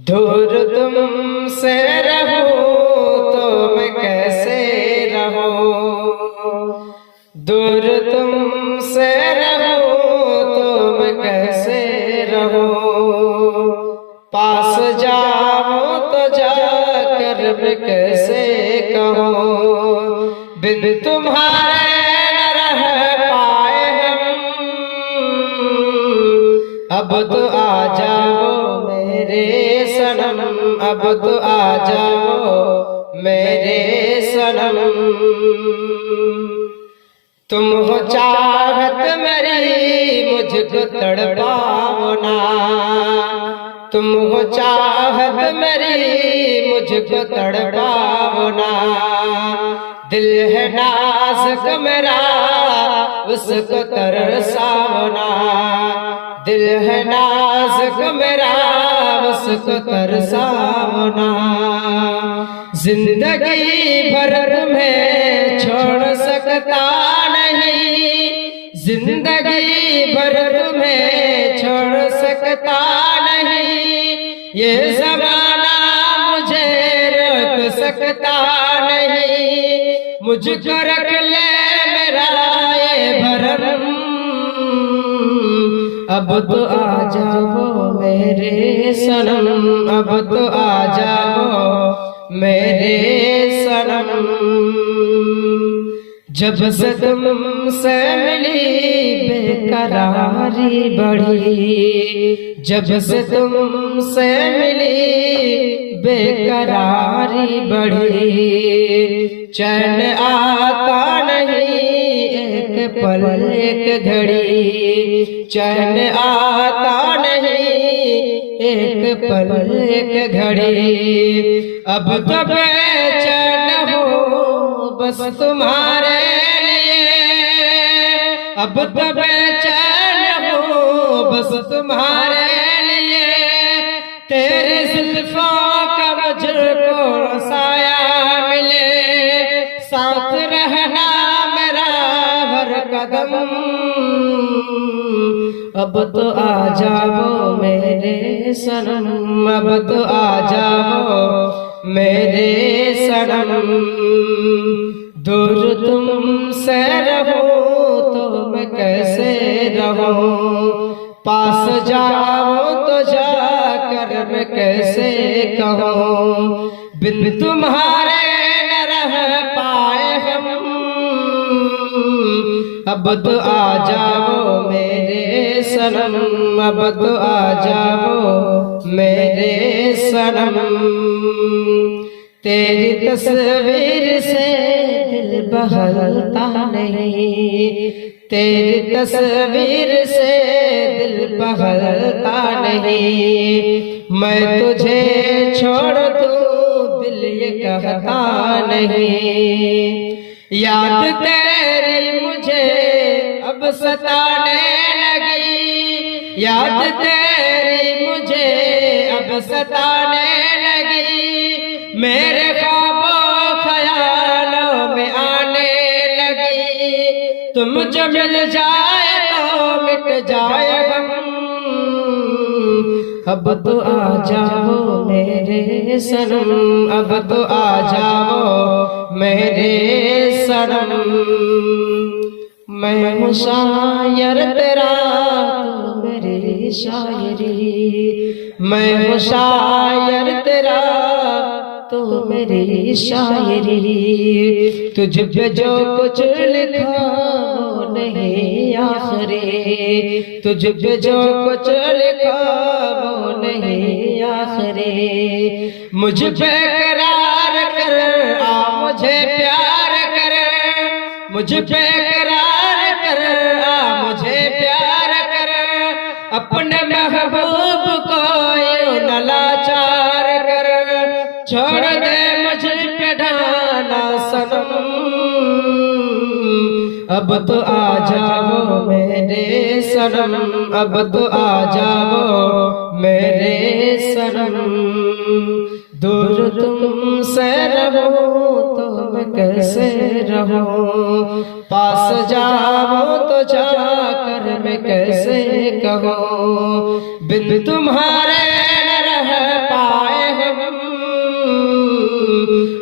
दूर तुमसे रहूं तो मैं कैसे रहूं, दूर तुमसे रहूं तो मैं कैसे रहूं, पास जाऊं तो जाकर मैं कैसे कहूं, बिन तुम्हारे न रह पाए हम, अब तो आ जाओ मेरे सनम, अब तो आ जाओ मेरे सनम। तुम हो चाहत मेरी मुझको तड़पाओ ना, तुम हो चाहत मेरी मुझको तड़पाओ ना, दिल है नाज़ुक मेरा उसको तरसाओ ना, दिल है नाज़ुक मेरा उसको तरसाओ ना, जिंदगी भर तुम्हें छोड़ सकता नहीं, जिंदगी भर तुम्हें छोड़ सकता नहीं, ये ज़माना मुझे रोक सकता नहीं, मुझको रख ले मेरा ये भरम, अब तो आ जाओ मेरे सनम, अब तो आ जाओ मेरे सनम। जब से तुमसे मिली बेकरारी बढ़ी, जब से तुमसे मिली बेकरारी बढ़ी, चैन आता नहीं एक पल एक घड़ी, चैन आता नहीं एक पल एक घड़ी, अब तो बेचैन हो बस तुम्हारे लिए, अब तो बेचैन हो बस तुम्हारे लिए, तेरे जुल्फों का मुझको साया मिले, साथ रहना मेरा हर कदम, अब तो आ जाओ मेरे सनम, अब तो आ जाओ मेरे सनम। दूर तुमसे रहूं तो मैं कैसे रहूं, पास जाओ तो जाकर मैं कैसे कहूं, बिन तुम्हारे न रह पाए हम, अब तो आ जाओ मेरे सनम, अब तो आ जाओ मेरे सनम। तेरी तस्वीर से दिल बहलता नहीं, तेरी तस्वीर से दिल बहलता नहीं, मैं तुझे छोड़ दूं दिल ये कहता नहीं, याद तेरी मुझे अब सताने लगी, याद तेरी मुझे अब सताने लगी, मेरे ख्वाबों ख्यालों में आने लगी, तुम जो मिल जाए तो मिट जाए गम, अब तो आ जाओ मेरे सनम, अब तो आ जाओ मेरे सनम। मैं हूँ शायर तेरा तो मेरी शायरी, मैं हूँ शायर तेरा तो मेरी शायरी, तुझ पे जो कुछ लिखा वो नहीं आखिरी, तुझ पे जो कुछ लिखा वो नहीं आखिरी, मुझ पे करार कर आ मुझे प्यार कर, मुझ पे करार कर आ मुझे प्यार कर, अपने महबूब को यूं न लाचार कर, छोड़ दे मुझ पे ढाना सनम, अब तो आ जाओ मेरे सनम, अब तो आ जाओ मेरे सनम। दूर तुमसे रहूं तो मैं कैसे रहूं, पास जाऊं तो जाकर मैं कैसे कहूं, बिन तुम्हारे न रह पा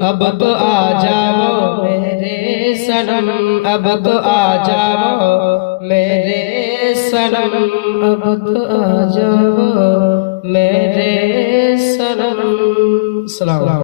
अब तो आ जाओ मेरे सनम, अब तो आ जाओ मेरे सनम, अब तो आ जाओ मेरे सनम। सलाम।